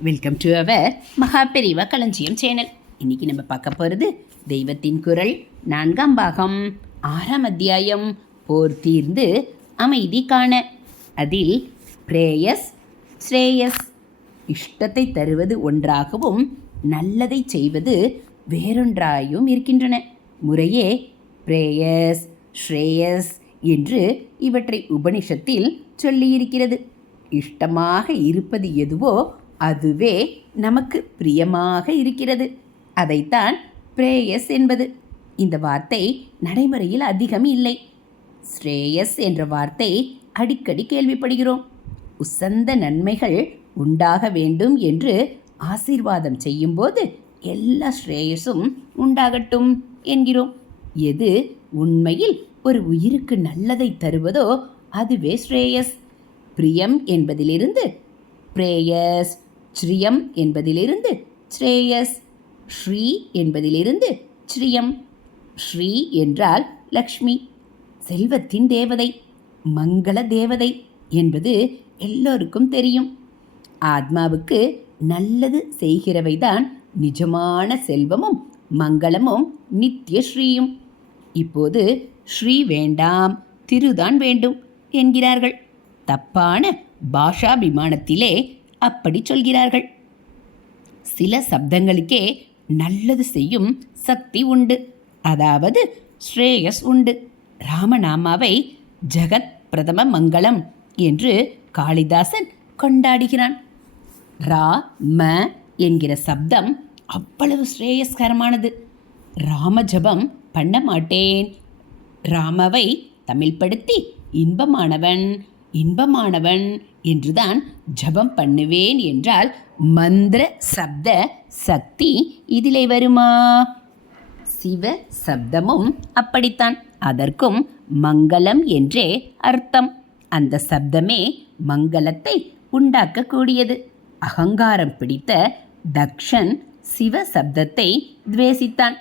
Welcome to our Maha Periyava களஞ்சியம் channel. இன்றைக்கி நம்ம பார்க்க போகிறது தெய்வத்தின் குரல் 4ஆம் பாகம் 6ஆம் அத்தியாயம் போர் தீர்ந்து அமைதி காண. அதில் பிரேயஸ் ஸ்ரேயஸ், இஷ்டத்தை தருவது ஒன்றாகவும் நல்லதை செய்வது வேறொன்றாயும் இருக்கின்றன. முறையே பிரேயஸ் ஸ்ரேயஸ் என்று இவற்றை உபனிஷத்தில் சொல்லியிருக்கிறது. இஷ்டமாக இருப்பது எதுவோ அதுவே நமக்கு பிரியமாக இருக்கிறது. அதைத்தான் பிரேயஸ் என்பது. இந்த வார்த்தை நடைமுறையில் அதிகம் இல்லை. ஸ்ரேயஸ் என்ற வார்த்தை அடிக்கடி கேள்விப்படுகிறோம். உசந்த நன்மைகள் உண்டாக வேண்டும் என்று ஆசீர்வாதம் செய்யும்போது எல்லா ஸ்ரேயஸும் உண்டாகட்டும் என்கிறோம். எது உண்மையில் ஒரு உயிருக்கு நல்லதை தருவதோ அதுவே ஸ்ரேயஸ். பிரியம் என்பதிலிருந்து பிரேயஸ், ஸ்ரீயம் என்பதிலிருந்து ஸ்ரேயஸ், ஸ்ரீ என்பதிலிருந்து ஸ்ரீயம். ஸ்ரீ என்றால் லக்ஷ்மி, செல்வத்தின் தேவதை, மங்கள தேவதை என்பது எல்லோருக்கும் தெரியும். ஆத்மாவுக்கு நல்லது செய்கிறவைதான் நிஜமான செல்வமும் மங்களமும் நித்திய ஸ்ரீயும். இப்போது ஸ்ரீ வேண்டாம், திருதான் வேண்டும் என்கிறார்கள். தப்பான பாஷாபிமானத்திலே அப்படி சொல்கிறார்கள். சில சப்தங்களுக்கே நல்லது செய்யும் சக்தி உண்டு, அதாவது ஸ்ரேயஸ் உண்டு. ராமநாமாவை ஜகத் பிரதம மங்களம் என்று காளிதாசன் கொண்டாடுகிறான். ரா ம என்கிற சப்தம் அவ்வளவு ஸ்ரேயஸ்கரமானது. ராம ஜபம் பண்ண மாட்டேன், ராமவை தமிழ்படுத்தி இன்பமானவன் இன்பமானவன் என்றுதான் ஜபம் பண்ணுவேன் என்றால் மந்திர சப்த சக்தி இதிலே வருமா? சிவ சப்தமும் அப்படித்தான். அதற்கும் மங்களம் என்றே அர்த்தம். அந்த சப்தமே மங்களத்தை உண்டாக்கக்கூடியது. அகங்காரம் பிடித்த தக்ஷன் சிவ சப்தத்தை துவேசித்தான்.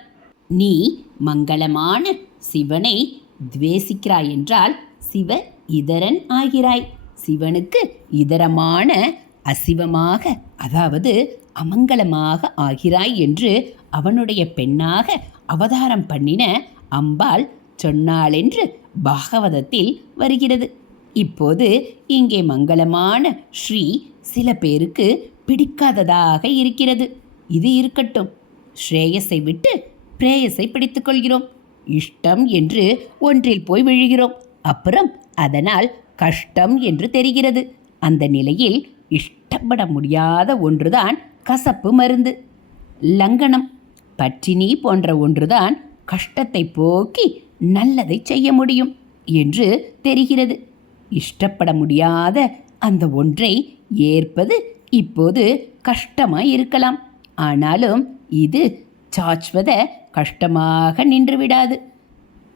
நீ மங்களமான சிவனை துவேசிக்கிறாய் என்றால் சிவ இதரன் ஆகிறாய். சிவனுக்கு இதரமான அசிவமாக, அதாவது அமங்கலமாக ஆகிறாய் என்று அவனுடைய பெண்ணாக அவதாரம் பண்ணின அம்பாள் சொன்னாளென்று பாகவதத்தில் வருகிறது. இப்போது இங்கே மங்களமான ஸ்ரீ சில பேருக்கு பிடிக்காததாக இருக்கிறது. இது இருக்கட்டும். ஸ்ரேயஸை விட்டு பிரேயஸை பிடித்துக் கொள்கிறோம். இஷ்டம் என்று ஒன்றில் போய் விழுகிறோம். அப்புறம் அதனால் கஷ்டம் என்று தெரிகிறது. அந்த நிலையில் இஷ்டப்பட முடியாத ஒன்றுதான் கசப்பு மருந்து. லங்கனம், பற்றினி போன்ற ஒன்றுதான் கஷ்டத்தை போக்கி நல்லதை செய்ய முடியும் என்று தெரிகிறது. இஷ்டப்பட முடியாத அந்த ஒன்றை ஏற்பது இப்போது கஷ்டமாய் இருக்கலாம். ஆனாலும் இது சாஸ்வத கஷ்டமாக நின்றுவிடாது.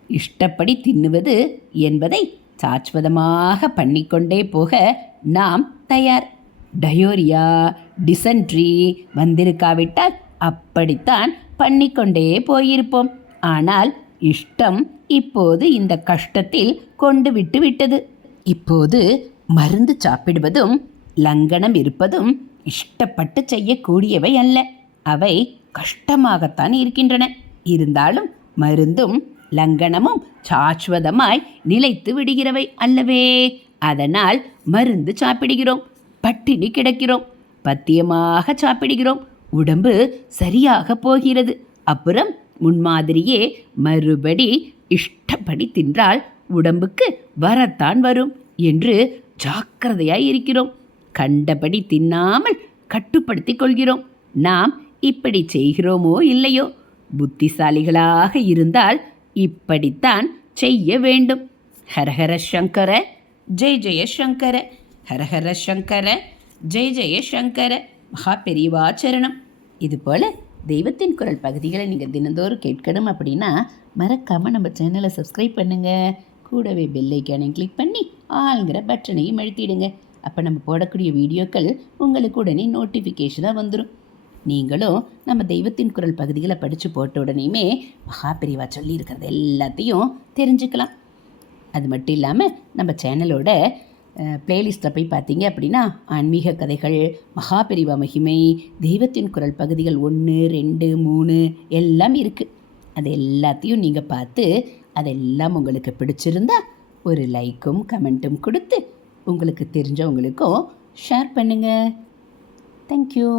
இஷ்டப்படி தின்னுவது என்பதை சாஸ்வதமாக பண்ணிக்கொண்டே போக நாம் தயார். டயோரியா, டிசென்ட்ரி வந்திருக்காவிட்டால் அப்படித்தான் பண்ணிக்கொண்டே போயிருப்போம். ஆனால் இஷ்டம் இப்போது இந்த கஷ்டத்தில் கொண்டு விட்டு விட்டது. இப்போது மருந்து சாப்பிடுவதும் லங்கனம் இருப்பதும் இஷ்டப்பட்டு செய்யக்கூடியவை அல்ல. அவை கஷ்டமாகத்தான் இருக்கின்றன. இருந்தாலும் மருந்தும் லங்கனமும் சாஸ்வதமாய் நிலைத்து விடுகிறவை அல்லவே. அதனால் மருந்து சாப்பிடுகிறோம், பட்டினி கிடக்கிறோம், பத்தியமாக சாப்பிடுகிறோம், உடம்பு சரியாக போகிறது. அப்புறம் முன்மாதிரியே மறுபடி இஷ்டப்படி தின்றால் உடம்புக்கு வரத்தான் வரும் என்று ஜாக்கிரதையாய் இருக்கிறோம். கண்டபடி தின்னாமல் கட்டுப்படுத்தி கொள்கிறோம். நாம் இப்படி செய்கிறோமோ இல்லையோ, புத்திசாலிகளாக இருந்தால் இப்படித்தான் செய்ய வேண்டும். ஹரஹர சங்கர ஜெய ஜெய சங்கர, ஹரஹர சங்கர ஜெய ஜெய சங்கர. மகா பெரியவாச்சரணம். இதுபோல் தெய்வத்தின் குரல் பகுதிகளை நீங்கள் தினந்தோறும் கேட்கணும் அப்படின்னா மறக்காமல் நம்ம சேனலை சப்ஸ்கிரைப் பண்ணுங்கள். கூடவே பெல்லைக்கானையும் கிளிக் பண்ணி ஆளுங்கிற பட்டனையும் அழுத்திடுங்க. அப்போ நம்ம போடக்கூடிய வீடியோக்கள் உங்களுக்கு உடனே நோட்டிஃபிகேஷனாக வந்துடும். நீங்களும் நம்ம தெய்வத்தின் குரல் பகுதிகளை படித்து போட்ட உடனேயுமே மகாபெரிவா சொல்லியிருக்கிறது எல்லாத்தையும் தெரிஞ்சுக்கலாம். அது மட்டும் இல்லாமல் நம்ம சேனலோட பிளேலிஸ்ட்டில் போய் பார்த்தீங்க அப்படின்னா ஆன்மீக கதைகள், மகாபெரிவா மகிமை, தெய்வத்தின் குரல் பகுதிகள் 1, 2, 3 எல்லாம் இருக்குது. அது எல்லாத்தையும் நீங்கள் பார்த்து அதெல்லாம் உங்களுக்கு பிடிச்சிருந்தா ஒரு லைக்கும் கமெண்ட்டும் கொடுத்து உங்களுக்கு தெரிஞ்சவங்களுக்கும் ஷேர் பண்ணுங்கள். தேங்க்யூ.